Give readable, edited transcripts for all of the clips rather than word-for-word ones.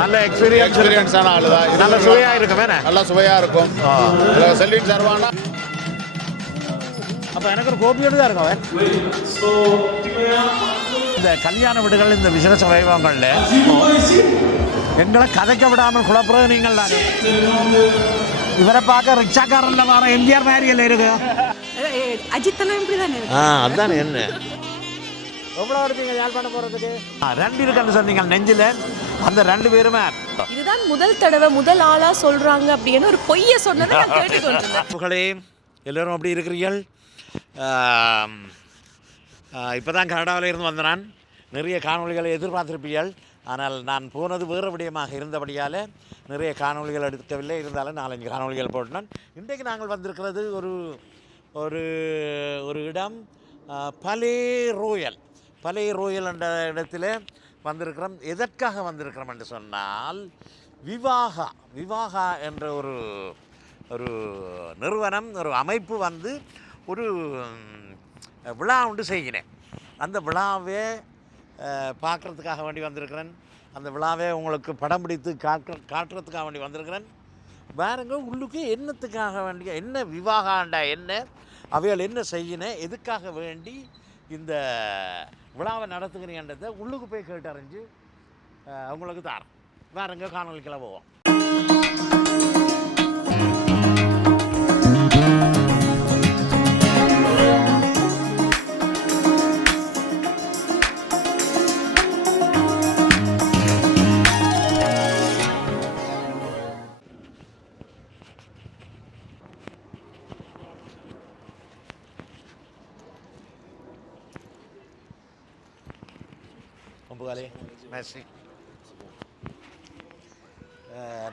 நல்ல எக்ஸ்பீரியன்ஸான ஆளு தான். நல்ல சுவையா இருக்கும், நல்ல சுவையா இருக்கும். செல்வின் சர்வானா அப்ப எனக்கு ஒரு கோபியோடு தான் இருக்கும் அவன். இந்த கல்யாண வீடுகள், இந்த விசேஷ வைபவங்கள்ல எங்களை கதைக்க விடாமல் குழப்புறது நீங்கள் தானே. இவரை பார்க்க ரிக்ஷாக்காரன்ல வர எம்ஜிஆர் மாதிரியில் இருக்கு. அஜித்தெல்லாம் இப்படி தானே. அதுதானே என்ன எவ்வளோ இருப்பீங்க யாழ்ப்பாணம் போகிறதுக்கு? 2 இருக்குன்னு சொன்னீங்க நெஞ்சில். அந்த 2 பேருமே இதுதான் முதல் தடவை முதல் ஆளா சொல்றாங்க அப்படின்னு ஒரு பொய்யை சொன்னதை நான் கேட்டுக்கொண்டிருந்தேன். எல்லோரும் அப்படி இருக்கிறீர்கள். இப்போ தான் கனடாவில் இருந்து வந்த நான் நிறைய காணொலிகளை எதிர்பார்த்திருப்பீர்கள். ஆனால் நான் போனது வேறு விடயமாக இருந்தபடியால் நிறைய காணொலிகள் எடுக்கவில்லை. இருந்தாலும் 4-5 காணொலிகள் போட்டினான். இன்றைக்கு நாங்கள் வந்திருக்கிறது ஒரு ஒரு ஒரு இடம், பலே ரோயல் என்ற இடத்துல வந்திருக்கிறோம். எதற்காக வந்திருக்கிறோம் என்று சொன்னால், விவாகா என்ற ஒரு ஒரு நிறுவனம், ஒரு அமைப்பு வந்து ஒரு விழா உண்டு செய்கிறேன். அந்த விழாவே பார்க்குறதுக்காக வேண்டி வந்திருக்கிறேன். அந்த விழாவே உங்களுக்கு படம் பிடித்து காட்டுறதுக்காக வேண்டி வந்திருக்கிறேன். வேறுங்க உள்ளுக்கு என்னத்துக்காக வேண்டிய என்ன விவாகாண்டா என்ன, அவைகள் என்ன செய்யினேன், எதுக்காக வேண்டி இந்த விழாவை நடத்துகிறீன்றதை உள்ளுக்கு போய் கேட்டறிஞ்சு அவங்களுக்கு தரேன். வேறுங்க காணொலிக்கெல்லாம் போவோம்.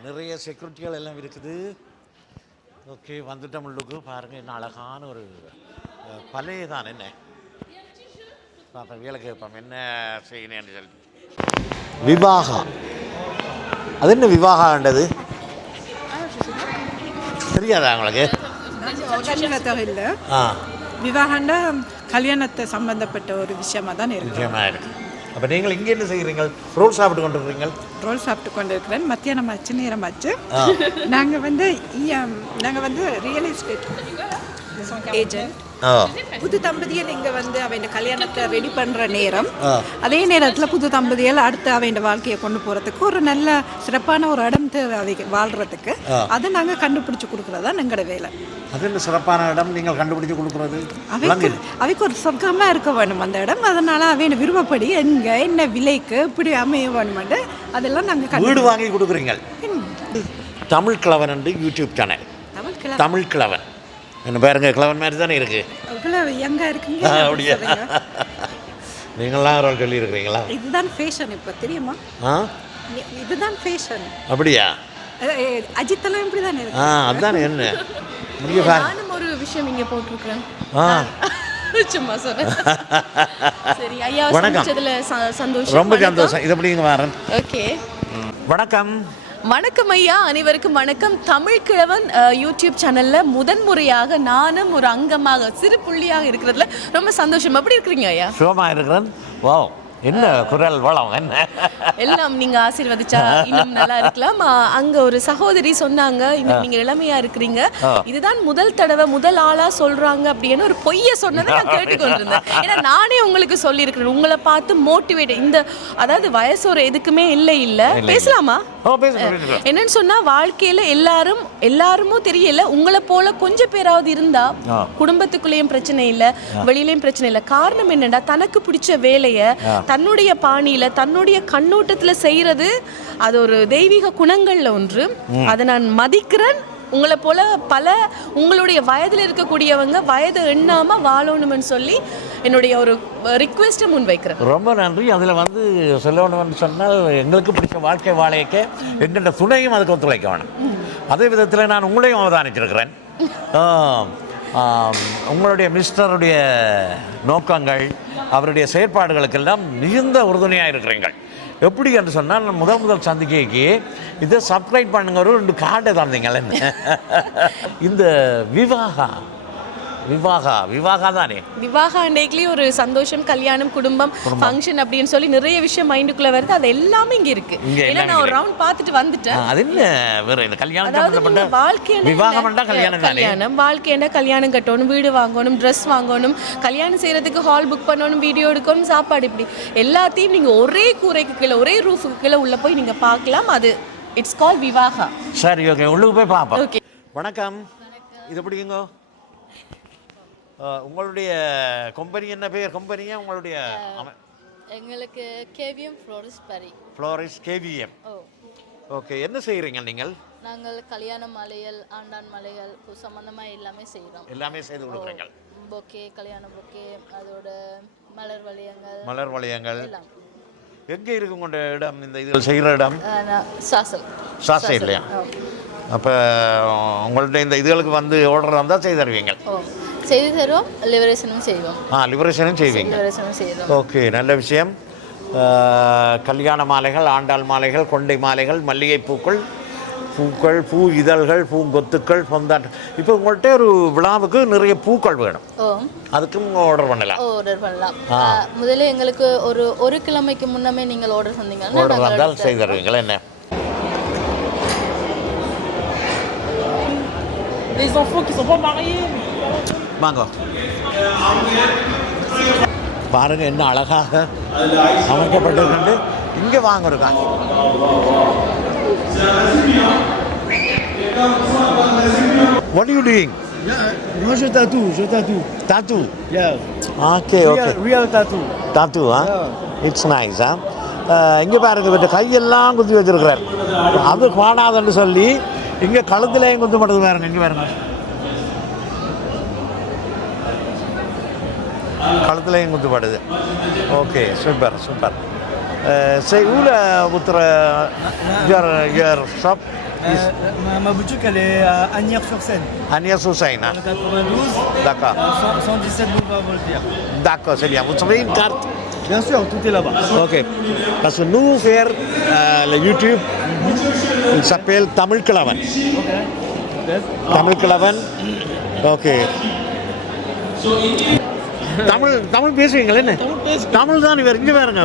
நிறைய செக்யூரிட்டிகள் எல்லாம் இருக்குது. ஓகே, வந்துட்டோம். உள்ளுக்கு பாருங்கள், என்ன அழகான ஒரு பழைய தான். என்ன பார்ப்பேன், வேலை கேட்போம் என்ன செய்யணும்னு சொல்லி. விவாகா, அது என்ன விவாகான்றது தெரியாதா உங்களுக்கு? இல்லை, விவாகண்டா கல்யாணத்தை சம்பந்தப்பட்ட ஒரு விஷயமா தான் இருக்கு. அப்போ நீங்கள் இங்கே என்ன செய்கிறீங்க? ரோல் சாப்பிட்டு கொண்டு இருக்கிறீங்க? ரோல் சாப்பிட்டு கொண்டு இருக்கிறேன். மத்தியானம் ஆச்சு, நேரம் ஆச்சு. நாங்கள் வந்து ரியல் எஸ்டேட் ஏஜென்ட். புது தம்பதிகள் இங்கே வந்து அவங்க கல்யாணத்தை ரெடி பண்ணுற நேரம், அதே நேரத்தில் புது தம்பதிகள் அடுத்து அவங்க வாழ்க்கையை கொண்டு போகிறதுக்கு ஒரு நல்ல சிறப்பான ஒரு இடம் தேவை அவங்க வாழ்கிறதுக்கு. அதை நாங்கள் கண்டுபிடிச்சி கொடுக்குறதா எங்களோட வேலை. அது என்ன சிறப்பான இடம் நீங்கள் கண்டுபிடிச்சி கொடுக்குறது? அவைக்கு ஒரு சொர்க்கமாக இருக்க வேணும் அந்த இடம். அதனால் அவங்க விருப்பப்படி எங்கே என்ன விலைக்கு இப்படி அமைய வேணுமெண்டு அதெல்லாம் நாங்கள் வீடு வாங்கி கொடுக்குறீங்க. தமிழ் கிழவன் என்று யூடியூப் சேனல். தமிழ் கிழவன் என்ன பாருங்க, கிழவன் மாதிரி தானே இருக்கு. எங்க இருக்குங்க? அப்படியா? நீங்களாம் ஒரு சொல்லி இருக்கிறீங்களா? இதுதான் ஃபேஷன் இப்போ, தெரியுமா? இதுதான் ஃபேஷன். அப்படியா? அஜித்தெல்லாம் இப்படி தானே இருக்கு. அதுதானே என்ன. நானும் ஒரு விஷயம் இங்கே போட்டிருக்கிறேன். சும்மா சொன்னேன். சரி ஐயா, சந்திச்சதுல சந்தோஷம். ரொம்ப சந்தோஷம். இது எப்படி வரேன். ஓகே, வணக்கம். வணக்கம் ஐயா, அனைவருக்கும் வணக்கம். தமிழ் கிழவன் யூடியூப் சேனல்ல முதன்முறையாக நானும் ஒரு அங்கமாக சிறு புள்ளியாக இருக்கிறதுல ரொம்ப சந்தோஷம். எப்படி இருக்கிறீங்க ஐயா? சுகமாக இருக்கிறேன். வா, என்ன குரல் வளம் என்ன எல்லாம் நீங்க ஆசீர்வதிச்சா இன்னும் நல்லா இருக்கலாம். அங்க ஒரு சகோதரி சொன்னாங்க, இன்னும் நீங்க இளமையா இருக்கிறீங்க, இதுதான் முதல் தடவை முதல் ஆளா சொல்றாங்க அப்படின்னு ஒரு பொய்யை சொன்னதை நான் கேட்டுக்கொண்டிருந்தேன். ஏன்னா நானே உங்களுக்கு சொல்லியிருக்கிறேன், உங்களை பார்த்து மோட்டிவேட், இந்த அதாவது வயசு ஒரு எதுக்குமே இல்லை பேசலாமா? என்னன்னு சொன்னா, வாழ்க்கையில எல்லாருமும் தெரியல, உங்களை போல கொஞ்சம் பேராவது இருந்தா குடும்பத்துக்குள்ளேயும் பிரச்சனை இல்லை, வெளியிலயும் பிரச்சனை இல்லை. காரணம் என்னன்னா, தனக்கு பிடிச்ச வேலையை தன்னுடைய பாணியில தன்னுடைய கண்ணோட்டத்துல செய்யறது, அது ஒரு தெய்வீக குணங்கள்ல ஒன்று. அதை நான் மதிக்கிறேன். உங்களை போல பல உங்களுடைய வயதில் இருக்கக்கூடியவங்க வயது எண்ணாம வாழணும்னு சொல்லி என்னுடைய ஒரு ரிக்வெஸ்ட்டை முன்வைக்கிறேன். ரொம்ப நன்றி. அதில் வந்து சொல்லணும்னு சொன்னால், எங்களுக்கு பிடிச்ச வாழ்க்கை வாழைக்க என்கின்ற துணையும் அதுக்கு ஒத்துழைக்க வேணும். அதே விதத்தில் நான் உங்களையும் அவதானிச்சிருக்கிறேன். உங்களுடைய மிஸ்டருடைய நோக்கங்கள், அவருடைய செயற்பாடுகளுக்கெல்லாம் மிகுந்த உறுதுணையாக இருக்கிறீர்கள். எப்படி என்று சொன்னால், முதல் சந்திக்கைக்கு இதை சப்ஸ்கிரைப் பண்ணுங்க, ஒரு 2 கார்டை தந்தீங்களே. இந்த விவாகா விவாகா தானே. விவாக அன்னைக்குலேயே ஒரு சந்தோஷம், கல்யாணம், குடும்பம், ஃபங்க்ஷன் அப்படின்னு சொல்லி நிறைய விஷயம் மைண்டுக்குள்ள வருது. அது எல்லாமே இங்க இருக்கு. ஏன்னா நான் ஒரு ரவுண்ட் பார்த்துட்டு வந்துட்டேன். அது என்ன வேற இந்த கல்யாணம் அதாவது வாழ்க்கையான கல்யாணம், வாழ்க்கையான கல்யாணம் கட்டணும், வீடு வாங்கணும், ட்ரெஸ் வாங்கணும், கல்யாணம் செய்யறதுக்கு ஹால் புக் பண்ணணும், வீடியோ எடுக்கணும், சாப்பாடு, இப்படி எல்லாத்தையும் நீங்க ஒரே கூரைக்கு கீழே ஒரே ரூஃபுக்கு கீழே உள்ள போய் நீங்க பார்க்கலாம். அது இட்ஸ் கால் விவாகா. சரி, ஓகே, உள்ளுக்கு போய் பார்ப்போம். ஓகே, வணக்கம். இது எப்படிங்க? உங்களுடைய கம்பெனி என்ன பேர்? கம்பெனியா உங்களுடைய? எங்களுக்கு கேவிஎம் ஃப்ளோரிஸ் பரி. ஃப்ளோரிஸ் கேவிஎம். ஓகே, என்ன செய்கிறீங்க நீங்கள்? நாங்கள் கல்யாண மாலைகள், ஆண்டான் மாலைகள் சம்பந்தமாக எல்லாமே செய்கிறோம். எல்லாமே செய்து கொடுக்குறீங்க. பொக்கே, கல்யாண பொக்கே, அதோட மலர் வளையங்கள் எல்லாம். எங்கே இருக்கு உங்களோட இடம்? இந்த இது செய்கிற இடம் சாசை இல்லையா? அப்போ உங்கள்ட்ட இந்த இதுகளுக்கு வந்து ஆர்டர் வந்தால் செய்து தருவீங்க? செய்து தருவோம். லிபரேஷனும் செய்வோம். லிபரேஷனும் செய்வீங்க. ஓகே, நல்ல விஷயம். கல்யாண மாலைகள், ஆண்டாள் மாலைகள், கொண்டை மாலைகள், மல்லிகை பூக்கள், பூ இதழ்கள், பூங்கொத்துக்கள், பொந்தாட்டம். இப்போ உங்கள்கிட்ட ஒரு விழாவுக்கு நிறைய பூக்கள் வேணும். அதுக்கும் ஆர்டர் பண்ணலாம். முதல்ல எங்களுக்கு ஒரு கிழமைக்கு முன்னமே நீங்கள் ஆர்டர் சொன்னீங்கன்னா செய்து தருவீங்களா? என்ன Les enfants qui sont pas mariés. வாங்க பாருங்க, என்ன அழகாக அமைக்கப்பட்டிருக்கண்டு. இங்கே வாங்க இருக்காங்க. What are you doing? Moi je tatoue. Tattoo? Yeah. Okay. Real tattoo. Tattoo, huh? Yeah. It's nice, huh? இங்கே பாருங்க, இவற்றை கையெல்லாம் குத்தி வச்சிருக்கிறார். அது காணாதுன்னு சொல்லி இங்கே கழுத்துலேயும் குத்து படுது. பாருங்க, இங்கே பாருங்க, கழுத்துலேயும் குத்துப்படுது. Okay, super. C'est où votre shop? Ma boutique elle est à Agnières-sur-Seine. Agnières-sur-Seine. Dans le 92. D'accord. 117 boulevard Voltaire. D'accord, c'est bien. Vous avez une carte? Bien sûr, tout est là-bas. Ok. Parce que nous faire le YouTube, il s'appelle Tamil Kalavan. Okay. Tamil Kalavan. Ok. Tamil பேசுவீங்களே? என்ன தமிழ் தான். இவர் இங்கே பாருங்க,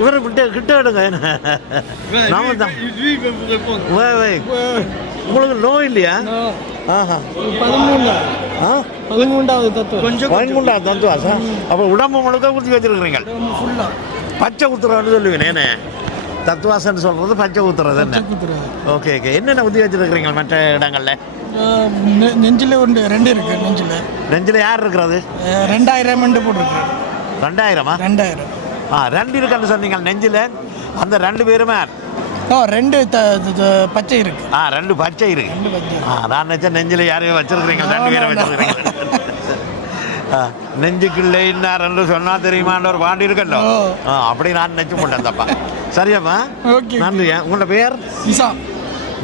இவரை கிட்ட எடுங்க. நாம தான். உங்களுக்கு நோய் இல்லையா? 13வது தத்துவா சார்? அப்போ உடம்பு முழுக்க குத்தி வச்சிருக்கிறீங்க. பச்சை குத்துறன்னு சொல்லுவீங்க. என்ன தத்துவாசன்னு சொல்றது? பச்சை குத்துறது. என்ன? ஓகே. என்னென்ன குத்தி வச்சிருக்கிறீங்க மற்ற இடங்கள்ல? நெஞ்சில் 2 இருக்கு. நெஞ்சில் யார் இருக்கிறது? 2000 போட்டிருக்கு. 2000-ஆ? 2000. 2 இருக்குன்னு சொன்னீங்க நெஞ்சில். அந்த 2 பேருமே 2 பச்சை இருக்கு. 2 பச்சை இருக்கு. நான் நினைச்சேன் நெஞ்சில் யாரையும் வச்சிருக்கிறீங்க, 2 பேரை வச்சிருக்கிறீங்க. நெஞ்சுக்குள்ளே இன்னார் சொன்னா தெரியுமான்ற ஒரு பாண்டி இருக்கല്ലോ. அப்படி நான் நினைச்சு போட்டேன். தப்பா? சரியாம்மா, நன்றி. உங்களோட பேர்?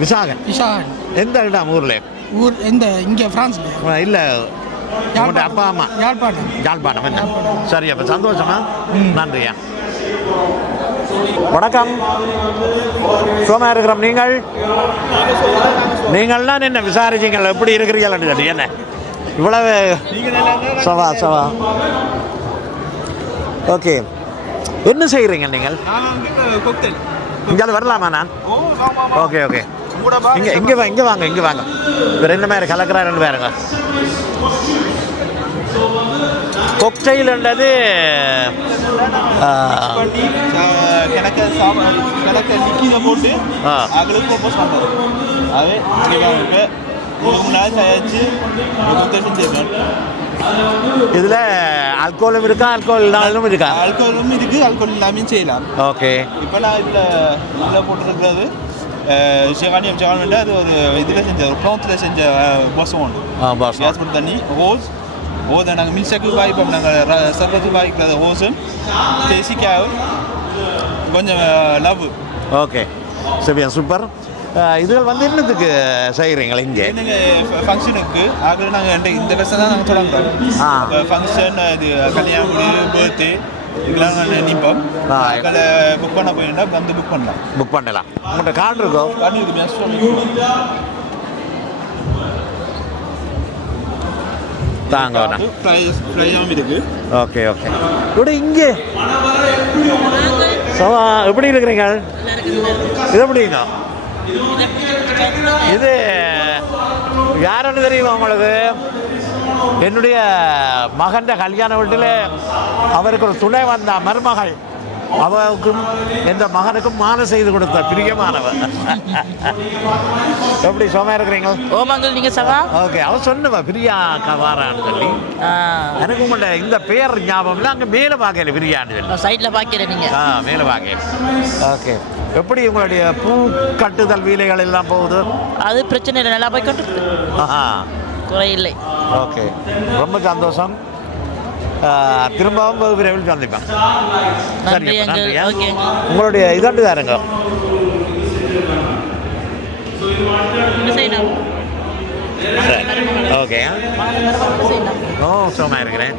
விசாகன். எந்த இடம்? ஊர் எந்த? இங்கே பிரான்ஸ்ல இல்லை, உங்களோட அப்பா அம்மா? யாழ்ப்பாணம். என்ன? சரி, அப்போ சந்தோஷமா. நன்றியா. வணக்கம். சும்மா இருக்கிறோம். நீங்கள் தான் என்ன விசாரிச்சிங்கள் எப்படி இருக்கிறீர்கள் சொல்லி? என்ன இவ்வளவு சவா? ஓகே. என்ன செய்கிறீங்க நீங்கள்? இங்கே வரலாமா நான்? ஓகே. இங்கே வாங்க. இப்போ 2 பேர் கலக்கிறா. 2 பேருங்க. கொக்டெயில்ன்றது போட்டு அவங்களுக்கு ப்ரொப்போஸ் பண்ணுறது. அது இதில் ஆல்கோலும் இருக்கா, ஆல்கோல் இல்லாமலும் இருக்கா? ஆல்கோலும் இருக்குது, ஆல்கோல் இல்லாமையும் செய்யலாம். ஓகே. இப்போ நான் இதில் போட்டுருக்கிறது ஜெரானியம். அது ஒரு இதில் செஞ்ச ஒரு ப்ளவுத்தில் செஞ்ச பசம் ஒன்று. கேஸ் போட்டு தண்ணி ரோஸ் நாங்கள் மில்சக்கு வாய்ப்போம். நாங்கள் சர்வத்து வாய்க்கிறது ரோஸும் தேசிக்காவும் கொஞ்சம் லவ். ஓகே, சரி, சூப்பர். இதுகள் வந்து என்னத்துக்கு செய்கிறீங்களா இங்கே? ஃபங்க்ஷனுக்கு ஆகவே நாங்கள் இந்த வருஷம் தான் நாங்கள் தொடங்குறோம். ஃபங்க்ஷன், இது கல்யாணம், பர்த்டே, இதெல்லாம் நாங்கள் நிற்போம். அதில் புக் பண்ண போயிருந்தா வந்து புக் பண்ணலாம். உங்கள்கிட்ட கார்டு இருக்கோ? கார்டு இருக்குது. தாங்க ஃப்ரையாகவும் இருக்குது. Okay okay. இப்படி இங்கே எப்படி இருக்கிறீங்க? இது எப்படிங்க? இது யாருன்னு தெரியுமா உங்களுக்கு? என்னுடைய மகன் கல்யாண வீட்டில் அவருக்கு ஒரு துணை வந்த மருமகள், அவருக்கும் எந்த மகனுக்கும் மாலை செய்து கொடுத்த பிரியமானவர். எப்படி சும்மா இருக்கிறீங்க? ஓமாங்கள் நீங்க சவா ஓகே. அவன் சொன்னவ பிரியா கவாரான்னு சொல்லி எனக்கு உங்கள்ட்ட இந்த பேர் ஞாபகம் இல்லை. அங்கே மேலே பார்க்கல பிரியான்னு சொல்லி சைட்ல பாக்கிறேன் நீங்க. மேலே பார்க்கல. ஓகே. எப்படி உங்களுடைய பூ கட்டுதல் வேலைகள் எல்லாம் போகுது? அது பிரச்சனை இல்லை, நல்லா போய் கட்டு குறையில்லை. ஓகே, ரொம்ப சந்தோஷம். திரும்பவும் விரைவில் சந்திப்பேன். நன்றி அங்கிள். ஓகே, உங்களுடைய இதாண்டு தாருங்க. ஓகே. ஓ சும்மா இருக்கிறேன்.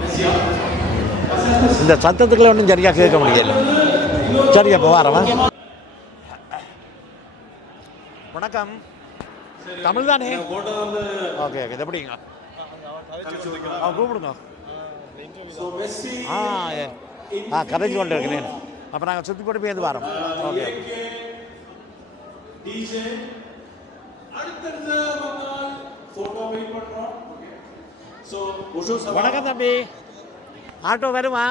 இந்த சத்தத்துக்குள்ள ஒன்றும் சரியாக கேட்க முடியல. சரி, அப்போ வரவன். வணக்கம். தமிழ் தானே? Okay okay. இது எப்படிங்க? கூப்பிடுங்க. கதைச்சு கொண்டு இருக்கிறேன். அப்போ நாங்கள் சுற்றி போட்டு போய் வரோம். ஓகே. வணக்கம் தம்பி. ஆட்டோ வருமா?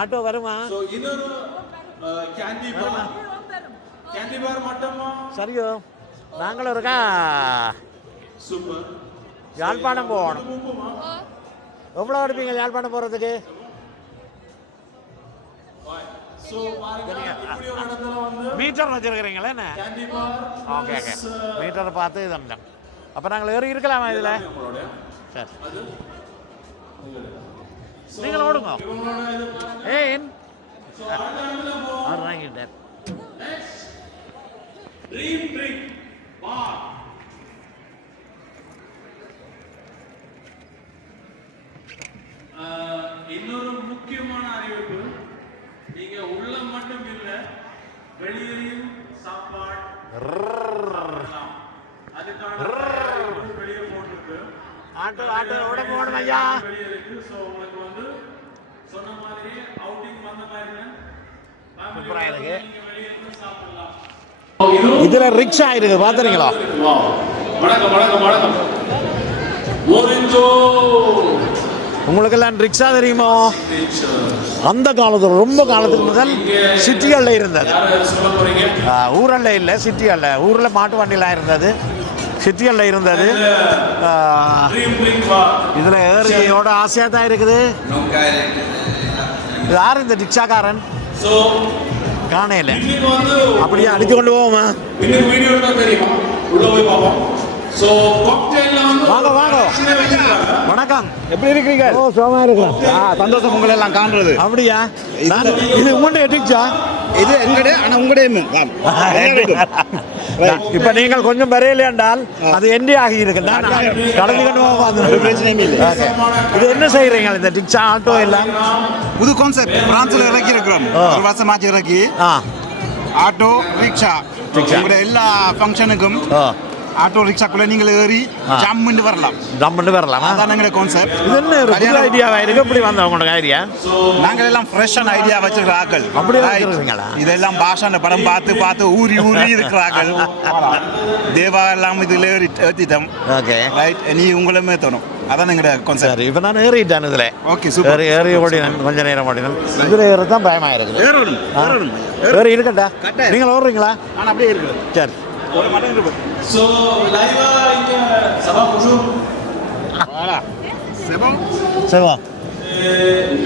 ஆட்டோ வருமா? சரியோ, நாங்களும் இருக்கா. யாழ்ப்பாணம் போகணும். எவ்வளோ எடுப்பீங்க யாழ்ப்பாணம் போகிறதுக்கு? மீட்டர் வச்சிருக்கிறீங்களா என்ன? Okay okay. மீட்டரை பார்த்து இது. அப்போ நாங்கள் ஏறி இருக்கலாமா இதில்? சரி, நீங்கள் ஓடுங்க. ஏன் அவர் வாங்கிட்டார். இன்னொரு முக்கியமான அறிவிப்பு, நீங்க உள்ள மட்டும் இல்ல வெளியிலையும் சாப்பாடு அதுக்கான வெளியே போட்டுருக்கு. ஆட்டோ ஆட்டோ ஓட போகணும் ஐயா. வெளியே இருக்கு. ஸோ உங்களுக்கு வந்து சொன்ன மாதிரி அவுட்டிங் வந்த மாதிரி நீங்க வெளியே இருந்து சாப்பிடலாம். இதுல ரிக்ஷா இருக்கு, பாத்துறீங்களா? வணக்கம் வணக்கம் வணக்கம். உங்களுக்கெல்லாம் ரிக்ஷா தெரியுமோ? அந்த காலத்தில் ரொம்ப காலத்துக்கு முதல் சிட்டிகளில் இருந்தது. ஊரில் இல்லை, சிட்டிகளில். ஊரில் மாட்டு வண்டிலாம் இருந்தது, சிட்டிகளில் இருந்தது. இதில் ஏறியோட ஆசையாக தான் இருக்குது. யார் இந்த ரிக்ஷாக்காரன்? காணையில் அப்படியே அடித்து கொண்டு போவோமா? வாங்க வாங்க. வணக்கம், எப்படி இருக்கீங்க? ஓ சுகமா இருக்கிறேன். சந்தோஷம் உங்களை எல்லாம் காண்றது. அப்படியா? இது உங்கள்கிட்ட எட்டிச்சா? இது எங்கடே, ஆனால் உங்களுடைய இப்ப நீங்கள் கொஞ்சம் வரையில என்றால் அது என்டி ஆகி இருக்கு. கடந்து கொண்டு பிரச்சனையும் இல்லை. இது என்ன செய்யறீங்க இந்த ரிக்ஷா ஆட்டோ எல்லாம்? புது கான்செப்ட் பிரான்ஸ்ல இறக்கி இருக்கிறோம். ஒரு வருஷமாச்சு இறக்கி. ஆட்டோ ரிக்ஷா எல்லா ஃபங்க்ஷனுக்கும் ஆட்டோ ரிக்ஷாக்குள்ள நீங்கள் ஏறி ஜம்முன்னு வரலாம். ஜம்முன்னு வரலாம். அதான் எங்களுடைய கான்செப்ட். இது என்ன புது ஐடியாவா இருக்கு? எப்படி வந்த உங்களோட ஐடியா? நாங்கள் எல்லாம் ஃப்ரெஷ்ஷான ஐடியா வச்சிருக்கிற ஆக்கள். அப்படியே வச்சிருக்கீங்களா? இதெல்லாம் பாஷான படம் பார்த்து பார்த்து ஊறி ஊறி இருக்கிறார்கள். தேவா எல்லாம் இதில் ஏற்றிட்டோம். Okay right. நீ உங்களுமே தோணும். அதான் எங்களுடைய கான்செப்ட். சரி, இப்போ நான் ஏறிட்டேன் இதில். Okay super. ஏறி ஓடினேன், கொஞ்சம் நேரம் ஓடினேன். இதில் ஏறதான் பயமாக இருக்குது. ஏறி இருக்கட்டா? நீங்கள் ஓடுறீங்களா? நான் அப்படியே இருக்குது. சரி. So, live இங்க சபா bonjour. Voilà. C'est bon? C'est bon.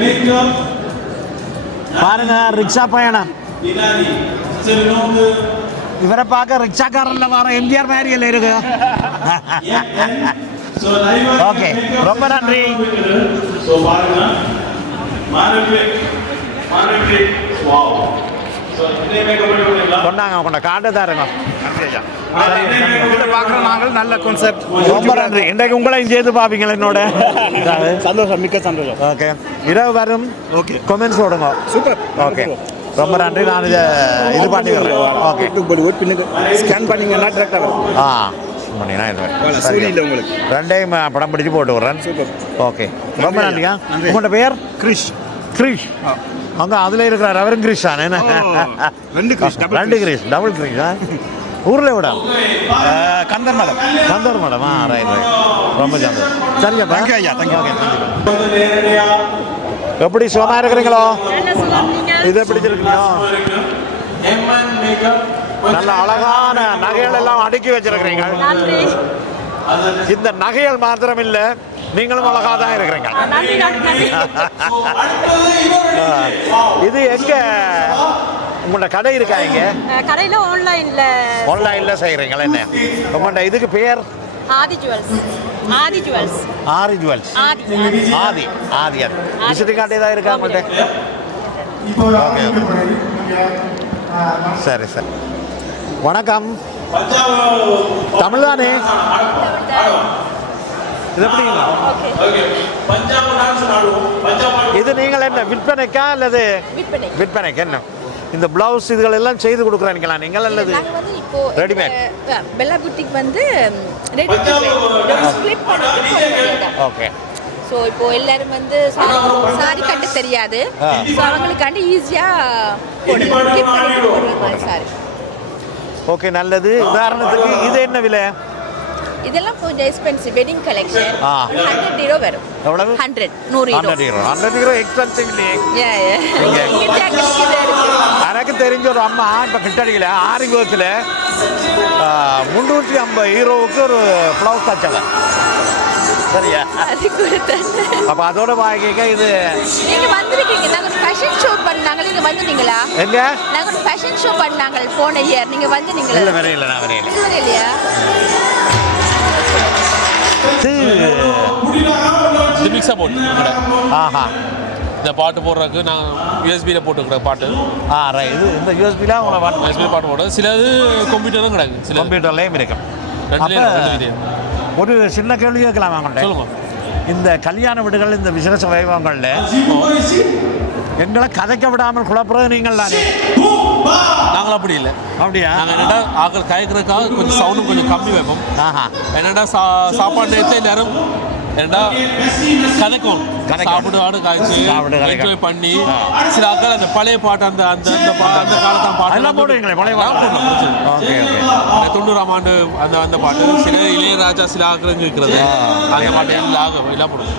Makeup பாருங்க, ரிக்ஷா பயணம். Dinari. C'est le nom de இவரை பார்க்க ரிக்ஷாக்காரன்ல வர எம்ஜிஆர் மாதிரி எல்லாம் இருக்கு. So, live ஓகே, ரொம்ப நன்றி. So, பாருங்க. மாரவே. Wow. So, இதே மேக்கப் பண்ணிங்களா? கொண்டாங்க காட்டு தாருங்க. பார்க்குற நாங்கள் நல்ல கான்செப்ட். ரொம்ப நன்றி. இன்றைக்கு உங்களையும் சேர்த்து பார்ப்பீங்களா என்னோட? சந்தோஷம், மிக்க சந்தோஷம். ஓகே, இரவு வரும். ஓகே, கமெண்ட்ஸ் போடுங்க. சூப்பர். ஓகே, ரொம்ப நன்றி. நான் இதை இது பண்ணிக்கிறேன். ஓகே, பின்னுக்கு ஸ்கேன் பண்ணிங்கன்னா டிரெக்டாக வரும். 39,000 சூரியல உங்களுக்கு ரெண்டையும் படம் பிடிச்சி போட்டு விட்றேன். ஓகே, ரொம்ப நன்றியா. உங்களோட பேர்? கிரிஷ். கிரிஷ். அங்கே அதில் இருக்கிறார் அவரும் கிரிஷ் தானே? ரெண்டு கிரிஷ், டபுள் கிரிஷா? ஊரில் விட கந்தர் மடம். கந்தர் மடமா? ரைட். ரொம்ப சந்தோஷம். சரியாப்பா. ஐயா, தேங்க்யூ. எப்படி சுகமாக இருக்கிறீங்களோ? இது பிடிச்சிருக்கீங்களோ? நல்ல அழகான நகைகள் எல்லாம் அடுக்கி வச்சிருக்கிறீங்க. இந்த நகைகள் மாத்திரம் இல்லை, நீங்களும் அழகா தான் இருக்கிறீங்க. இது எங்க உங்களோட கடை இருக்கா? இங்க கடையில் ஆன்லைன்ல செய்கிறீங்களா? என்ன உங்களோட இதுக்கு பேர்? ஆதி ஜுவல்ஸ். ஆதி ஜுவல்ஸ். ஆதி விசிட்டிங் கார்டு ஏதாவது இருக்கா உங்கள்கிட்ட? சரி. வணக்கம். தமிழ் தானே? இது எப்படிங்க? இது நீங்கள் என்ன விற்பனைக்கா அல்லது விற்பனைக்கு? என்ன இந்த பிளவுஸ் இதுகள் எல்லாம் செய்து கொடுக்குறீங்களா நீங்கள் அல்லது ரெடிமேட்? பெல்லா புட்டிக் வந்து ரெடி டு ஸ்லிப் பண்ணி. ஓகே. ஸோ இப்போ எல்லாரும் வந்து சாரி கட்ட தெரியாது, ஸோ அவங்களுக்காண்டி ஈஸியாக போடுறது சாரி. ஓகே, நல்லது. உதாரணத்துக்கு இது என்ன விலை? இதெல்லாம் கொஞ்சம் எக்ஸ்பென்சிவ் வெட்டிங் கலெக்ஷன். 100 euro வரும். எவ்வளவு? 100 euro. 100 euro எக்ஸ்பென்சிவ் இல்லையே. எனக்கு தெரிஞ்ச ஒரு அம்மா இப்போ கிட்டடியில் ஆரிங்கோத்தில் 350 யூரோவுக்கு ஒரு ப்ளவுஸ் தச்சாங்க. சரியா? அப்போ அதோட வாங்கிக்க இது நீங்க வந்திருக்கீங்க. நாங்க ஒரு ஃபேஷன் ஷோ பண்ணாங்க, நீங்க வந்தீங்களா? எங்க நாங்க ஒரு ஃபேஷன் ஷோ பண்ணாங்க போன இயர், நீங்க வந்தீங்களா? இல்ல வரையில. நான் வரையில இல்லையா? இது மிக்ஸா போட்டு ஆஹா, இந்த பாட்டு போடுறதுக்கு நான் யூஎஸ்பியில் போட்டுக்கிற பாட்டு. ரைட். இது இந்த யூஎஸ்பியில் உங்களை பாட்டு யூஎஸ்பி பாட்டு போடுறது. சிலது கம்ப்யூட்டரும் கிடக்கு, சில கம்ப்யூட்டர்லேயும் இருக்கும். ரெண்டு. ஒரு சின்ன கேள்வி கேட்கலாம் அவங்கள்ட்ட. சொல்லுங்க. இந்த கல்யாண வீடுகள், இந்த விசேஷ வைபவங்களில் எங்களை கதைக்க விடாமல் குழப்புறது நீங்கள் தானே? நாங்கள் அப்படி இல்லை. அப்படியா? நாங்கள் என்னடா ஆக்கள் கயக்கிறதுக்காக கொஞ்சம் சவுண்டும் கொஞ்சம் கம்மி வைப்போம். என்னடா சாப்பாடு நேரத்தை எல்லாரும் என்னடா கதைக்கும் சாப்பிடு ஆடு காய்ச்சி என்ஜாய் பண்ணி சில ஆக்கள் அந்த பழைய பாட்டு அந்த அந்த அந்த காலத்தான் பாட்டு எல்லாம் போடுவீங்களே? பழைய பாட்டு. ஓகே. 90ஆம் ஆண்டு அந்த அந்த பாட்டு. சில இளையராஜா சில ஆக்கள் இருக்கிறது அந்த பாட்டு எல்லாம் போடுவோம்.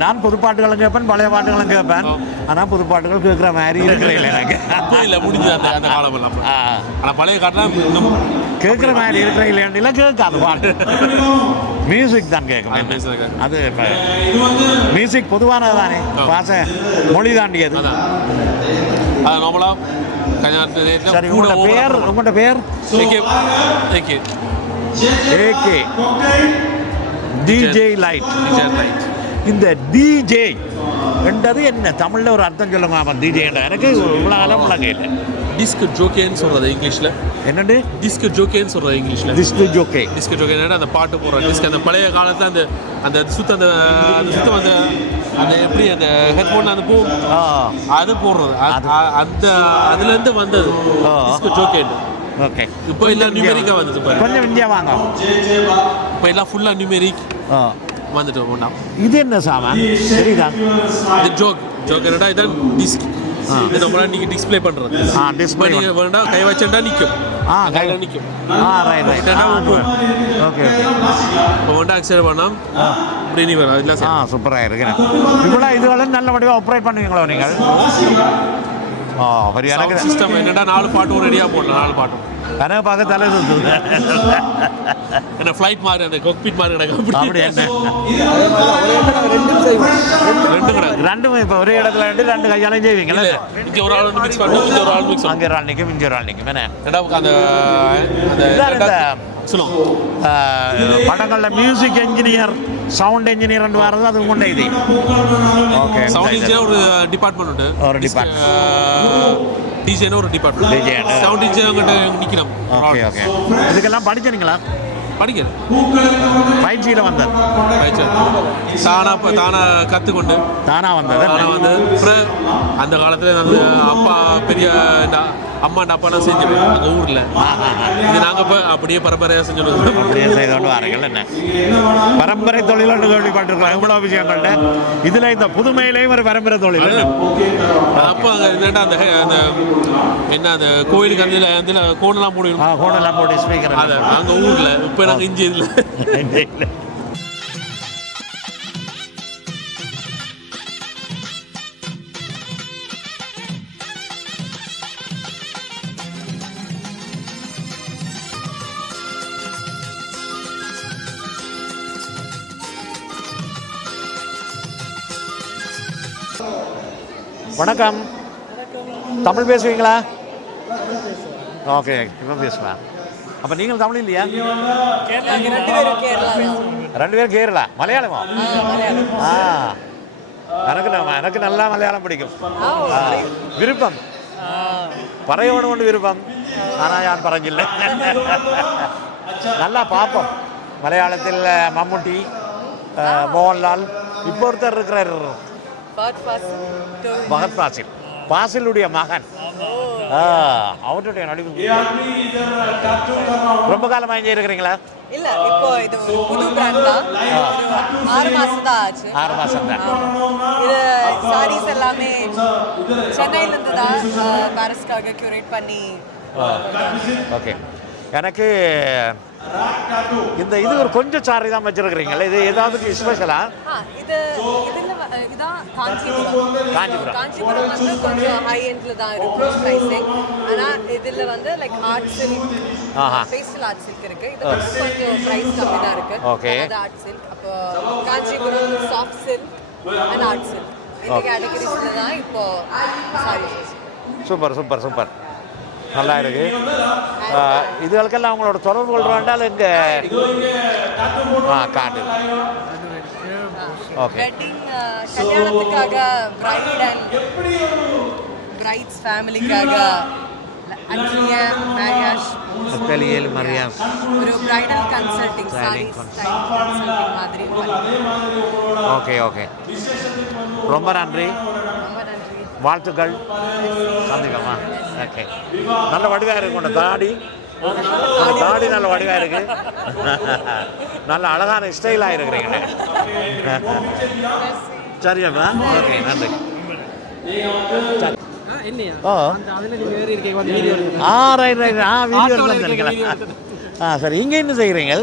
நான் புது பாட்டுகளும் கேட்பேன், பழைய பாட்டுகளும் கேட்பேன். ஆனால் புது பாட்டுகள் கேட்குற மாதிரி இருக்கிறேன் எனக்கு. இல்லை முடிஞ்சது அந்த அந்த காலம் எல்லாம். ஆனால் பழைய காட்டுலாம் இன்னும் கேட்குற மாதிரி இருக்கிற இல்லையா? கேட்காது பாட்டு. மியூசிக் தான் கேட்கும். அது மியூசிக் பொதுவானது தானே, பாச மொழி தாண்டியது. அது நார்மலாக கல்யாணத்து. சரி, உங்களோட பேர்? உங்களோட பேர்? ஏகே. DJ light. இந்த டிஜே என்றது என்ன? தமிழில் ஒரு அர்த்தம் சொல்லுங்க. அவன் டிஜே எனக்கு இவ்வளோ காலம் உலக இல்லை. டிஸ்க் ஜோக்கேன்னு சொல்கிறது இங்கிலீஷில். என்னண்டு? டிஸ்க் ஜோக்கேன்னு சொல்கிறது இங்கிலீஷில். Disk jockey. டிஸ்க் ஜோக்கே அந்த பாட்டு போடுற டிஸ்க். அந்த பழைய காலத்தில் அந்த அந்த சுத்தம் அந்த சுத்தம் அந்த அந்த எப்படி அந்த ஹெட்ஃபோன் அந்த பூ அது போடுறது அந்த அதுலேருந்து வந்தது டிஸ்க் ஜோக்கேன்னு. ஓகே. இப்போ எல்லாம் நியூமெரிக்காக வந்தது. கொஞ்சம் இந்தியா வாங்க. இப்போ எல்லாம் ஃபுல்லாக நியூமெரிக் வந்துட்டு ஒன்றா. இது என்ன சாமான் சரிதா? இது ஜோக் என்னடா இதான் டிஸ்க். இது நம்மளால நீங்கள் டிஸ்பிளே பண்ணுறது. டிஸ்பிளே நீங்கள் வேண்டாம் கை வச்சுட்டா நிற்கும். கையில் நிற்கும். ரைட். ஓகே. இப்போ வேண்டாம் ஆக்சிடென்ட் பண்ணால் இப்படி நீ வேணும் அதெல்லாம். சூப்பராக இருக்கிறேன். இவ்வளோ இதுவரை நல்ல வடிவாக ஆப்ரேட் பண்ணுவீங்களோ நீங்கள்? எனக்கு சிஸ்டம் என்னடா 4 பாட்டும் ரெடியாக போடலாம். 4 பாட்டும் எனக்கு பார்க்க தலை சுற்றுது. என்ன ஃப்ளைட் மாதிரி அந்த காக்பிட் மாதிரி கிடக்கு. அப்படி என்ன? ரெண்டும் இப்போ ஒரே இடத்துல ரெண்டு கையாலையும் செய்வீங்களா? இங்கே ஒரு ஆள் மிக்ஸ் பண்ணுவோம், இங்கே ஒரு ஆள் மிக்ஸ் அங்கே ஒரு ஆள் நிற்கும், இங்கே ஒரு ஆள் நிற்கும். என்ன அந்த சொல்லுவோம் படங்களில் மியூசிக் என்ஜினியர், சவுண்ட் என்ஜினியர் வரது அது கொண்ட இது. ஓகே. சவுண்ட் இன்ஜினியர் ஒரு டிபார்ட்மெண்ட் உண்டு. ஒரு டிபார்ட்மெண்ட். டிஜேன்னு ஒரு டிபார்ட்மெண்ட். சவுண்ட் இன்ஜினியர் அங்கிட்ட நிற்கணும். ஓகே. இதுக்கெல்லாம் படிச்சீங்களா? படிக்கிறேன். பயிற்சியில் வந்தது. தானா கற்றுக்கொண்டு தானா வந்தது. அப்புறம் அந்த காலத்தில் அந்த அப்பா பெரிய அம்மாண்ட அப்பாலாம் செஞ்சது அங்கே ஊரில். இது நாங்கள் இப்போ அப்படியே பரம்பரையாக செஞ்சுருக்கோம். அப்படியே செய்து கொண்டு வாருங்கள். என்ன பரம்பரை தொழில்னு கேள்விப்பட்டிருக்கிறோம் இவ்வளோ விஷயங்கள்ல. இதில் இந்த புதுமையிலேயும் ஒரு பரம்பரை தொழில். அப்போ அங்கே என்னடா அந்த என்ன அந்த கோயிலுக்கு அந்த இதில் கோணெல்லாம் போடுவோம். கோணெல்லாம் போட்டு ஸ்பீக்கர் அதை நாங்கள் ஊரில். இப்போ நாங்கள் இஞ்சி இதில் வணக்கம். தமிழ் பேசுவீங்களா? ஓகே, இப்போ பேசுவேன். அப்போ நீங்கள் தமிழ் இல்லையா? ரெண்டு பேரும் கேரளா. மலையாளமா? எனக்கு நல்லா மலையாளம் பிடிக்கும். விருப்பம் പറയണം കൊണ്ട് വിരുപ്പം. ஆனால் ഞാൻ പറഞ്ഞില്ല. நல்லா பார்ப்போம். மலையாளத்தில் மம்முட்டி, மோகன்லால், இப்போ ஒருத்தர் இருக்கிறார் பகத் பாசில், பாசிலுடைய மகன். அவருடைய நடிப்பு ரொம்ப காலமாக இங்கே இருக்கிறீங்களா? இல்ல, இப்போ இது ஒரு புது பிராண்ட் தான். 6 மாசம் தான் ஆச்சு. 6 மாசம் தான். இது சாரீஸ் எல்லாமே சென்னையில இருந்து தான் பாரிஸ்க்காக கியூரேட் பண்ணி. ஓகே. எனக்கு இந்த இது ஒரு கொஞ்சம் சாரி தான் வச்சிருக்கிறீங்களா? இது ஏதாவது ஸ்பெஷலா? இது இதான் காஞ்சிபுரம் வந்து கொஞ்சம் ஹை எண்ட்ல தான் இருக்கும் பிரைசிங். ஆனா இதுல வந்து like art silk, pastel art silk இருக்கு. இது கொஞ்சம் பிரைஸ் கம்மி தான் இருக்கு. அது ஆர்ட் சில்க். அப்போ Kanchipuram soft silk and art silk இந்த கேட்டகரிஸ்ல தான் இப்போ சாரீஸ். சூப்பர் சூப்பர் சூப்பர், நல்லா இருக்கு. இதுகளுக்கெல்லாம் அவங்களோட தொடர்பு கொள்றாண்டால் இங்கே காட்டு. ஓகே. வெட்டிங் கல்யாணத்துக்காக பிரைட் அண்ட் பிரைட்ஸ் ஃபேமிலிக்காக அட்லியல் மரியாஸ் ஒரு பிரைடல் கன்சல்டிங் சாரீஸ் கன்சல்டிங் மாதிரி. ஓகே ஓகே, ரொம்ப நன்றி. வாழ்த்துக்கள். சந்திக்கமா. ஓகே, நல்ல வடிவாக இருக்கு. உங்களோட தாடி நல்ல வடிவாக இருக்கு. நல்ல அழகான ஸ்டைலாக இருக்கிறீங்க. சரியாப்பா. ஓகே, நன்றி. சரி, இங்கே என்ன செய்கிறீங்க?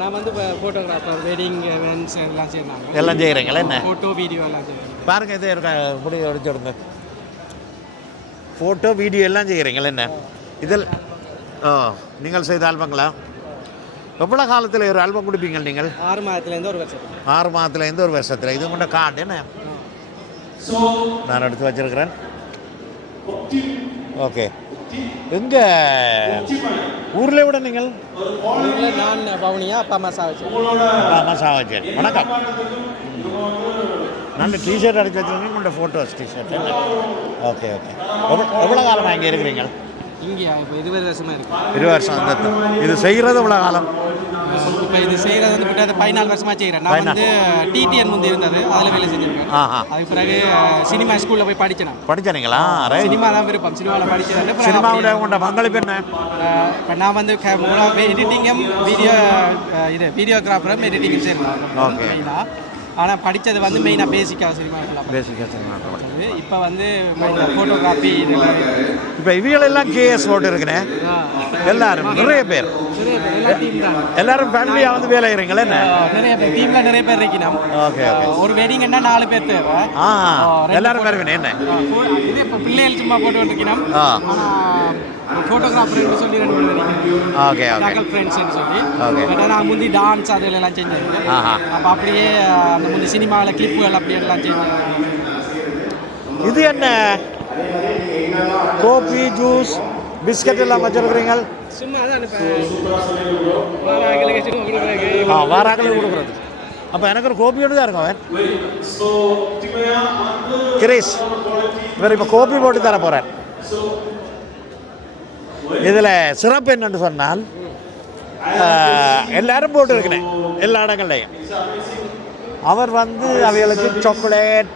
நான் வந்து ஃபோட்டோகிராஃபர், வெட்டிங் events எல்லாம் செய்கிறாங்க. எல்லாம் செய்கிறீங்களா? என்ன ஃபோட்டோ வீடியோ எல்லாம் செய்கிறாங்க. பாருங்க, இது இருக்க முடி அடிச்சு விடுங்க. ஃபோட்டோ வீடியோ எல்லாம் செய்கிறீங்களா? என்ன இதில் நீங்கள் செய்த ஆல்பங்களா? எவ்வளோ காலத்தில் ஒரு ஆல்பம் கொடுப்பீங்க நீங்கள்? 6 மாதத்துலேருந்து ஒரு வருஷம். 6 மாதத்துலேருந்து ஒரு வருஷத்தில். இது கொண்ட கார்டு என்ன நான் எடுத்து வச்சிருக்கிறேன். ஓகே. எங்கே ஊரில் விட நீங்கள்? நான் பவுனியா, அப்பா அம்மா சாவச்சேரி. அப்பா அம்மா சாவச்சேரி. வணக்கம். நல்ல டிஷர்ட் அடிச்சு வச்சுருக்கீங்க. உங்களோட ஃபோட்டோஸ் டிஷர்ட். Okay okay. எவ்வளோ காலமாக இங்கே இருக்கிறீங்க? இங்கே இப்போ 20 வருஷமாக இருக்குது. 20 வருஷம். அந்த இது செய்கிறது எவ்வளோ காலம்? இப்போ இது செய்கிறது வந்து 14 வருஷமாக செய்கிறேன். நான் வந்து டிடிஎன் முந்தி இருந்தது, அதில் வேலை செஞ்சுருக்கேன். அதுக்கு பிறகு சினிமா ஸ்கூலில் போய் படித்தேன். படித்தீங்களா? சினிமா தான் விருப்பம். சினிமாவில் படித்தேன். சினிமாவில் உங்களோட பங்களிப்பு என்ன? இப்போ நான் வந்து எடிட்டிங்கும் வீடியோகிராஃபரும் எடிட்டிங்கும் செய்யலாம். ஓகே. ஆனால் படித்தது வந்து மெயினாக பேசிக்காக சினிமாவில். பேசிக்காக சினிமா. இப்போ வந்து ஃபோட்டோகிராஃபி. இப்போ இவங்களெல்லாம் கேஎஸ் போட்டு இருக்கிறேன். எல்லாரும் நிறைய பேர் எல்லாரும் ஃபேமிலியாக வந்து வேலை செய்கிறீங்களே? என்ன நிறைய பேர் டீமில் நிறைய பேர் இருக்கணும். Okay okay. ஒரு வெட்டிங்கன்னா 4 பேர் தேவை. எல்லாரும் வருவேன். என்ன இது இப்போ பிள்ளைகள் சும்மா போட்டு வந்துருக்கணும். ஃபோட்டோகிராஃபர்னு சொல்லி 2 பேர் இருக்கணும். Okay okay. ஃப்ரெண்ட்ஸ்னு சொல்லி. நான் முந்தி டான்ஸ் அதெல்லாம் செஞ்சேன். அப்போ அப்படியே அந்த முந்தி சினிமாவில் கிளிப்புகள் அப்படி எல்லாம் செஞ்சேன். இது என்ன கோபி, ஜூஸ், பிஸ்கட் எல்லாம் வச்சிருக்கிறீங்க? சும்மா தான் வாராக்களுக்கு கொடுக்குறது. அப்போ எனக்கு ஒரு கோபியோடு தான் இருக்கும். அவன் கிரீஷ் இவர் இப்போ கோபி போட்டு தர போகிறார். இதில் சிறப்பு என்னன்னு சொன்னால் எல்லாரும் போட்டு இருக்கிறேன் எல்லா இடங்கள்லையும். அவர் வந்து அவைகளுக்கு சாக்லேட்,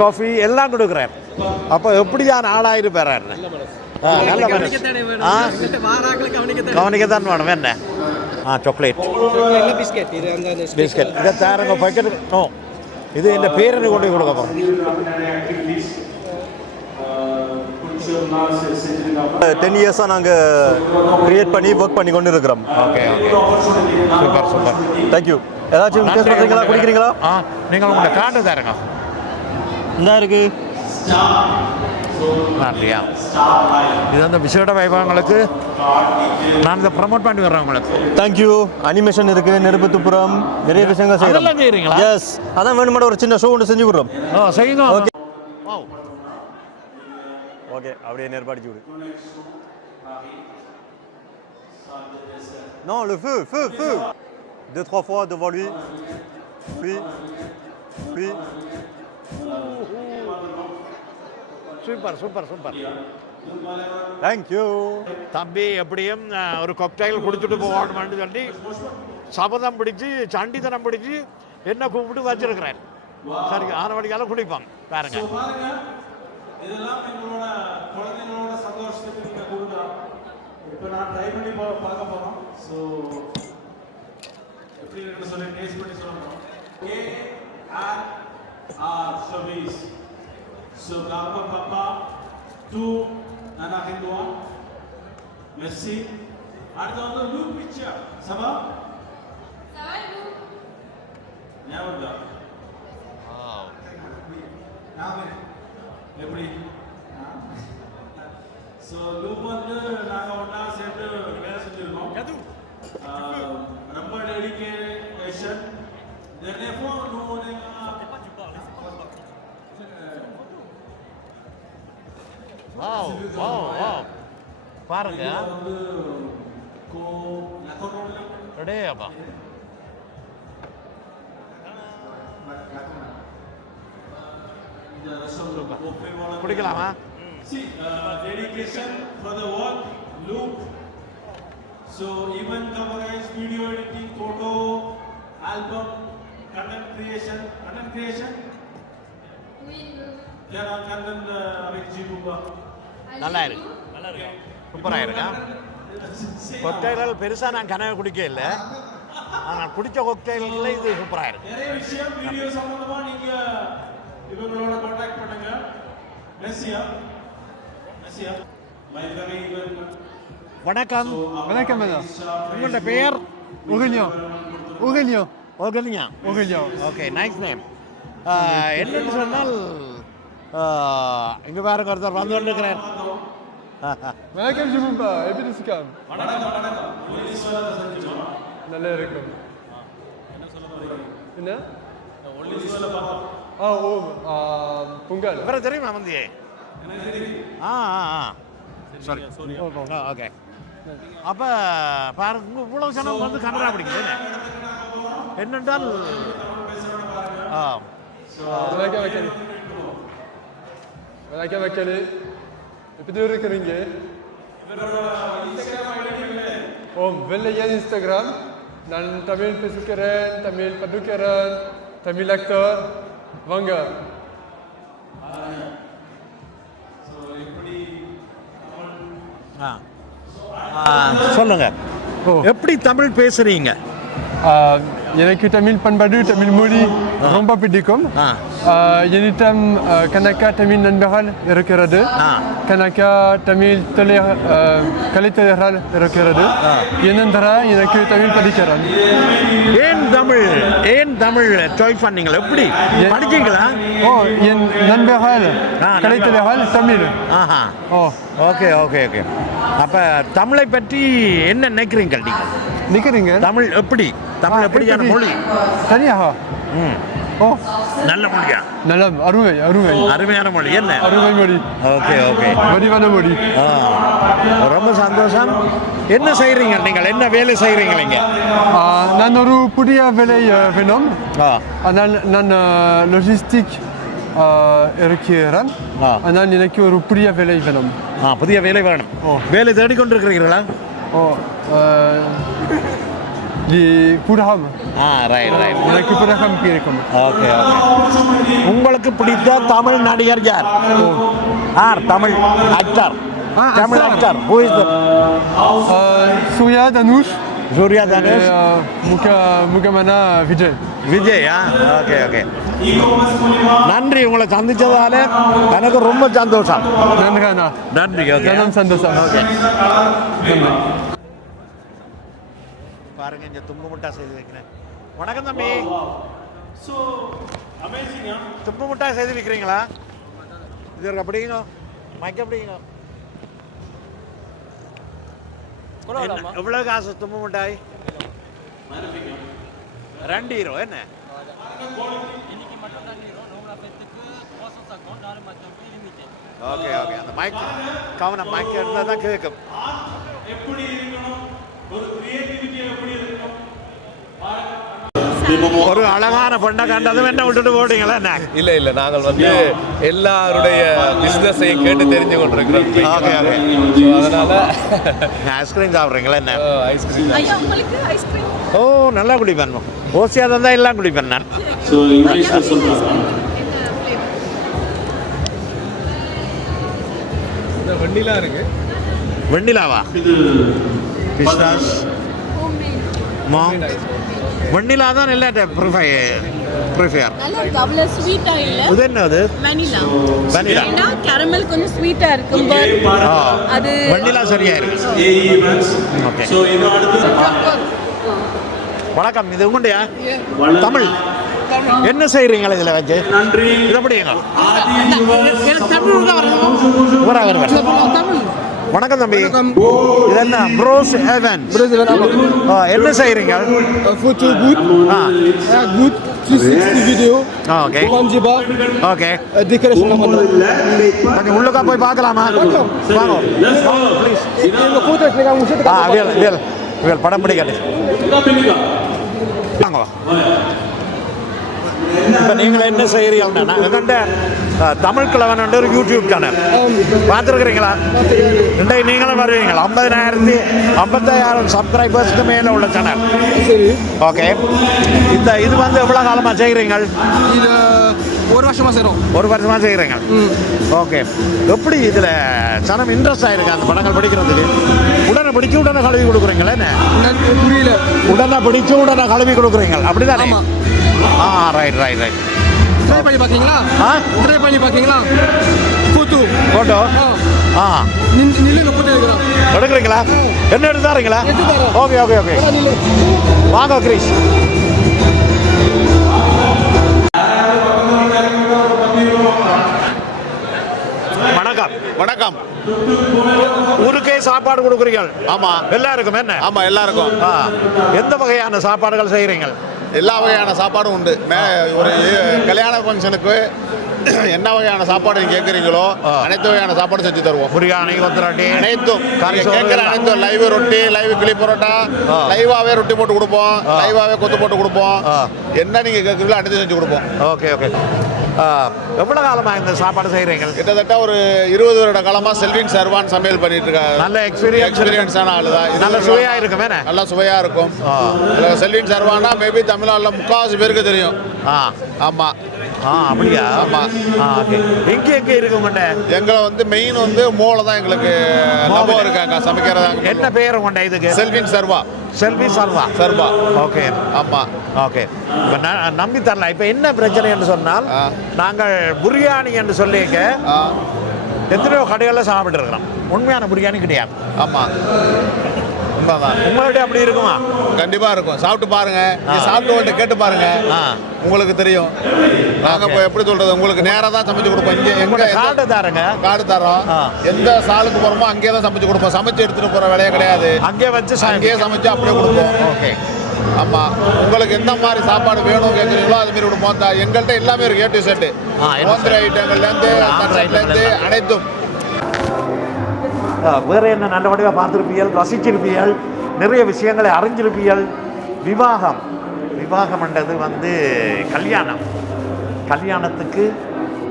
காஃபி எல்லாம் கொடுக்குறார். அப்போ எப்படியான ஆளாயிருப்பார். நல்ல மனசு கவனிக்கத்தான் வேணும் என்ன சாக்லேட் பிஸ்கெட் இது அந்த பிஸ்கெட் இதை தாரங்க பக்கெட் நோ இது இந்த பேரனை கொண்டு போய் கொடுக்க போகிறோம் 10 இயர்ஸாக நாங்கள் கிரியேட் பண்ணி ஒர்க் பண்ணி கொண்டு இருக்கிறோம். Okay okay super super thank you. ஏதாச்சும் டேஸ்ட் பண்ணுறீங்களா, குடிக்கிறீங்களா? நீங்கள் உங்களை காட்டு தாருங்க இந்த இருக்குது இல்லையா? இது வந்து விசேட வைபவங்களுக்கு நான் இதை ப்ரமோட் பண்ணி வர்றேன் உங்களுக்கு. தேங்க்யூ. அனிமேஷன் இருக்குது, நெருப்பு துப்புரம், நிறைய விஷயங்கள் செய்கிறோம். எஸ், அதான் வேணுமாட ஒரு சின்ன ஷோ ஒன்று செஞ்சு விடுறோம். செய்யுங்க. ஓகே ஓகே, அப்படியே நேர்பாடிச்சு விடு. Non, le feu, feu, feu. 2-3 fois devant lui. Puis. Super super super. Thank you. தம்பி எப்படியும் ஒரு கொக்டைல் குடிச்சிட்டு போகணும்னு சொல்லி சபதம் பிடிச்சி சண்டித்தனம் பிடிச்சி என்ன கூப்பிட்டு வச்சிருக்கிறேன். சரி, ஆனவடிக்கால குடிப்பாங்க பாருங்க. இதெல்லாம் எங்களோட குழந்தைங்களோட சந்தோஷத்துக்கு நீங்கள் கொடுக்குறோம். இப்போ நான் ட்ரை பண்ணி பார்க்க போகிறோம். ஸோ எப்படி இருக்குன்னு சொல்லி டேஸ்ட் பண்ணி சொல்லணும். KRR service. So Gamba Papa 2 Nana Hindua. Merci. அடுத்து வந்து லூ பிக்சர் சபா ஞாபகம் எப்படி? ஸோ லூப் வந்து நாங்கள் ஒன்றா சேர்ந்து வேலை செஞ்சுருக்கோம். ரொம்ப டெடிகேஷன் பாருங்க ரெடியாப்பா. குடிக்கலாமா? Dedication for the work, loop. So even coverage, video editing, photo, album, content creation. Yeah, content avec Jibuba. நல்லா இருக்கு, சூப்பராக இருக்கா. கொக்கைகள் பெருசாக நான் கனவு குடிக்க இல்லை, ஆனால் குடித்த கொக்கைகளில் இது சூப்பராக இருக்கு. நிறைய விஷயம் வீடியோ சம்பந்தமா நீங்க இவங்களோட கான்டாக்ட் பண்ணுங்க. மெஸ்ஸியா வணக்கம். வணக்கம் மேடம். உங்களோட பெயர்? Aurélien. Okay, nice name. என்னன்னு சொன்னால் இங்கே பாருங்க ஒருத்தர் வந்து கொண்டிருக்கிறார். வணக்கம் ஜிபும்பா, எப்படி இருக்கீங்க? நல்லா இருக்கும். என்ன பொங்கல் வேற தெரியுமா மந்தியே? சரி, ஓகே. அப்போ பாருங்க, இவ்வளவு ஜனம் வந்து கனரா பிடிக்குது என்னென்றால் வணக்கம் மக்களே, எப்படி இருக்கிறீங்க? வெள்ளையன் இன்ஸ்டாகிராம். நான் தமிழ் பேசுகிறேன், தமிழ் படிக்கிறேன், தமிழ் ஆக்டர். வாங்க. சொல்லுங்க, எப்படி தமிழ் பேசுறீங்க? எனக்கு தமிழ் பண்பாடு, தமிழ் மொழி ரொம்ப பிடிக்கும். என்னிடம் கணக்கா தமிழ் நண்பர்கள் இருக்கிறது, கணக்கா தமிழ் கலைத்தொழில்கள் இருக்கிறது. ஏனென்றால் எனக்கு தமிழ் படிக்கிறேன். ஏன் தமிழ் சாய்ஸ் பண்ணீங்களா? எப்படி படிச்சீங்களா? என் நண்பர்கள் கலைத்தொழில்கள் தமிழ். Okay okay okay. அப்போ தமிழை பற்றி என்ன நினைக்கிறீங்க? தமிழ் எப்படியான மொழி? தனியாக நல்ல மொழியா? நல்ல அருமையான மொழி. என்ன அருமை மொழி? ஓகே ஓகே, வடிவான மொழி. ரொம்ப சந்தோஷம். என்ன செய்கிறீங்க நீங்கள்? என்ன வேலை செய்கிறீங்க நீங்கள்? நான் ஒரு புதிய வேலை வேணும். ஆனால் நான் லாஜிஸ்டிக் இருக்கிறேன். ஆனால் எனக்கு ஒரு புதிய வேலை வேணும். புதிய வேலை வேணும். வேலை தேடிக்கொண்டிருக்கிறீர்களா? புரகம். எனக்கு புரகம் இருக்கும். Okay okay. உங்களுக்கு பிடித்த தமிழ் நடிகர் யார்? Tamil actor Tamil actor. Who is the? Surya Dhanush. Surya Dhanush. Mukamana Vijay. Vijay okay okay நன்றி உங்களை சந்திச்சதால எனக்கு ரொம்ப சந்தோஷம் நன்றி ஓகே சந்தோஷம் ஓகே பாருங்க இங்க தும்பு முட்டா செய்து வைக்கிறேன் வணக்கம் தம்பி தும்பு முட்டா செய்து வைக்கிறீங்களா இது இருக்கு அப்படிங்க மைக்க அப்படிங்க எவ்வளவு காசு தும்பு மிட்டாய் 2 ஹீரோ என்ன ஓகே ஓகே அந்த மைக் கவனம் மைக் இருந்தால் தான் கேட்கும் எப்படி இருக்கணும் ஒரு கிரியேட்டிவிட்டி எப்படி இருக்கணும் ஒரு அழகான பொண்ணை கண்டதும் என்ன விட்டுட்டு போட்டீங்களா என்ன இல்லை நாங்கள் வந்து எல்லாருடைய பிஸ்னஸையும் கேட்டு தெரிஞ்சு கொண்டிருக்கிறோம் ஓகே ஓகே அதனால ஐஸ்கிரீம் சாப்பிட்றீங்களா என்ன ஐஸ்கிரீம் ஐயா உங்களுக்கு ஐஸ்கிரீம் ஓ நல்லா குடிப்பேன் ஓசியாக இருந்தால் எல்லாம் குடிப்பேன் நான் வெண்ணிலா இருக்கு வெண்ணிலாவா பிஸ்தாஸ் வெண்ணிலா தான் எல்லா ப்ரிஃபர் நல்லா இருக்கு அவ்வளவு ஸ்வீட்டா இல்ல இது என்ன அது வெனிலா வெனிலா ஏன்னா கேரமல் கொஞ்சம் ஸ்வீட்டா இருக்கும் பட் அது வெண்ணிலா சரியா இருக்கு ஓகே வணக்கம் இது உங்களுடைய தமிழ் என்ன செய்றீங்களா இதுல வச்சு இது எப்படிங்க வணக்கம் தம்பி இது என்ன ப்ரோஸ் ஹெவன் என்ன செய்றீங்க Photo good. Good. 360 video. Okay okay Decoration கொஞ்சம் உள்ளுக்கா போய் பார்க்கலாமா வாங்க ப்ளீஸ் வேல் படம் பிடிக்காது வாங்க இப்போ நீங்கள் என்ன செய்கிறீங்கன்னா எங்கள்கிட்ட தமிழ் கிழவன் ஒரு யூடியூப் சேனல் பார்த்துருக்குறீங்களா இன்றைக்கு நீங்களும் வருவீங்களா 50,000 சப்ஸ்கிரைபர்ஸ்க்கு மேலே உள்ள சேனல் ஓகே இது வந்து எவ்வளோ காலமாக செய்கிறீங்க ஒரு வருஷமாக செய்கிறீங்க ஓகே எப்படி இதில் சனம் இன்ட்ரெஸ்ட் ஆகிருக்கு அந்த படங்கள் படிக்கிறதுக்கு உடனே பிடிச்சி உடனே கழுவி கொடுக்குறீங்களா என்ன புரியல உடனே பிடிச்சி உடனே கழுவி கொடுக்குறீங்க அப்படி தானே ரைட் ட்ரை பண்ணி பார்க்கீங்களா ஃபோட்டோ நில்லுங்க ஃபோட்டோ எடுக்கிறீங்களா என்ன எடுத்தாருங்களா ஓகே ஓகே ஓகே வாங்க கிரீஷ் வணக்கம் வணக்கம் ஊருக்கே சாப்பாடு கொடுக்குறீங்க ஆமா எல்லாருக்கும் என்ன ஆமா எல்லாருக்கும் எந்த வகையான சாப்பாடுகள் செய்கிறீங்க எல்லா வகையான சாப்பாடும் உண்டு ஒரு கல்யாண ஃபங்க்ஷனுக்கு என்ன வகையான சாப்பாடு நீங்க கேட்குறீங்களோ அனைத்து வகையான சாப்பாடு செஞ்சு தருவோம் பிரியாணி கொத்தரொட்டி அனைத்தும் கேட்குற அனைத்தும் லைவ் ரொட்டி லைவ் கிளி பரோட்டா லைவாகவே ரொட்டி போட்டு கொடுப்போம் லைவாகவே கொத்து போட்டு கொடுப்போம் என்ன நீங்கள் கேட்குறீங்களோ அனைத்தும் செஞ்சு கொடுப்போம் ஓகே ஓகே எவ்வளோ காலமாக இந்த சாப்பாடு செய்கிறீங்க கிட்டத்தட்ட ஒரு 20 வருட காலமாக செல்வின் சர்வான் சமையல் பண்ணிட்டு இருக்காங்க நல்ல எக்ஸ்பீரியன்ஸான ஆளு தான் நல்ல சுவையாக இருக்குமே நல்லா சுவையாக இருக்கும் செல்வின் சர்வானா மேபி தமிழ்நாட்டில் 3/4 பேருக்கு தெரியும் ஆமாம் அப்படியா ஆமாம் ஓகே எங்கே இருக்கு உங்கள்கிட்ட எங்களை வந்து மெயின் வந்து மோளை தான் எங்களுக்கு நபம் இருக்காங்க சமைக்கிறதாங்க என்ன பேர் உங்கள்கிட்ட இதுக்கு செல்வின் சர்வா சர்வா ஓகே ஆமாம் ஓகே இப்போ நம்பி தரலாம் இப்போ என்ன பிரச்சனை என்று சொன்னால் நாங்கள் பிரியாணி என்று சொல்லிக்க எத்தனையோ கடைகளில் சாப்பிட்டு இருக்கிறோம் உண்மையான பிரியாணி கிடையாது ஆமாம் உண்மைதான் உங்கள்கிட்ட அப்படி இருக்குமா கண்டிப்பாக இருக்கும் சாப்பிட்டு பாருங்க சாப்பிட்டு கேட்டு பாருங்க உங்களுக்கு தெரியும் நாங்கள் இப்போ எப்படி சொல்றது உங்களுக்கு நேராக தான் சமைச்சு கொடுப்போம் இங்கே எங்க கார்டு தரோம் எந்த சாலுக்கு போகிறோமோ அங்கேயே தான் சமைச்சு கொடுப்போம் சமைச்சு எடுத்துகிட்டு போகிற வேலையே கிடையாது அங்கேயே வச்சு அங்கேயே சமைச்சு அப்படியே கொடுப்போம் ஓகே ஆமாம் உங்களுக்கு எந்த மாதிரி சாப்பாடு வேணும் கேட்குறீங்களோ அது மாதிரி கொடுப்போம் எங்கள்கிட்ட எல்லாமே இருக்குது A to Z மோந்திர ஐட்டங்கள்லேருந்து அனைத்தும் வேறு என்ன நல்லபடியாக பார்த்துருப்பீர்கள் ரசிச்சிருப்பீர்கள் நிறைய விஷயங்களை அறிஞ்சிருப்பீர்கள் விவாகம்ன்றது வந்து கல்யாணத்துக்கு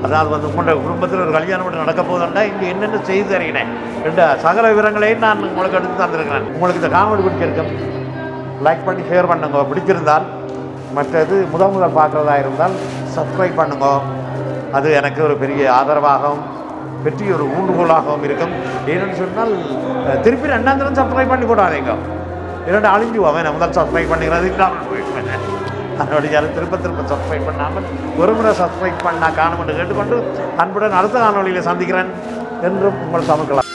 அதாவது வந்து உங்களோட குடும்பத்தில் ஒரு கல்யாணம் நடக்க போதுண்டா இங்கே என்னென்ன செய்து தருகிறேன் என்ற சகல விவரங்களையும் நான் உங்களுக்கு எடுத்து தந்திருக்கிறேன் உங்களுக்கு இந்த காணொலி பிடிச்சிருக்கும் லைக் பண்ணி ஷேர் பண்ணுங்க பிடிச்சிருந்தால் மற்றது முதல் பார்க்குறதா இருந்தால் சப்ஸ்கிரைப் பண்ணுங்க அது எனக்கு ஒரு பெரிய ஆதரவாகவும் வெற்றி ஒரு ஊண்டுகோலாகவும் இருக்கும். ஏன்னு சொன்னால் திருப்பி ரெண்டாம் தரம் சப்ஸ்கிரைப் பண்ணி போடாதீங்க, இரண்டு அழிஞ்சு அவன் முதல் சப்ஸ்கிரைப் பண்ணிக்கிறது அதனுடைய திரும்ப சப்ஸ்கிரைப் பண்ணாமல் ஒரு முறை சப்ஸ்கிரைப் பண்ணால் காணும் என்று கேட்டுக்கொண்டு அன்புடன் அடுத்த காணொலியில் சந்திக்கிறேன் என்றும் உங்கள் சமைக்கலாம்.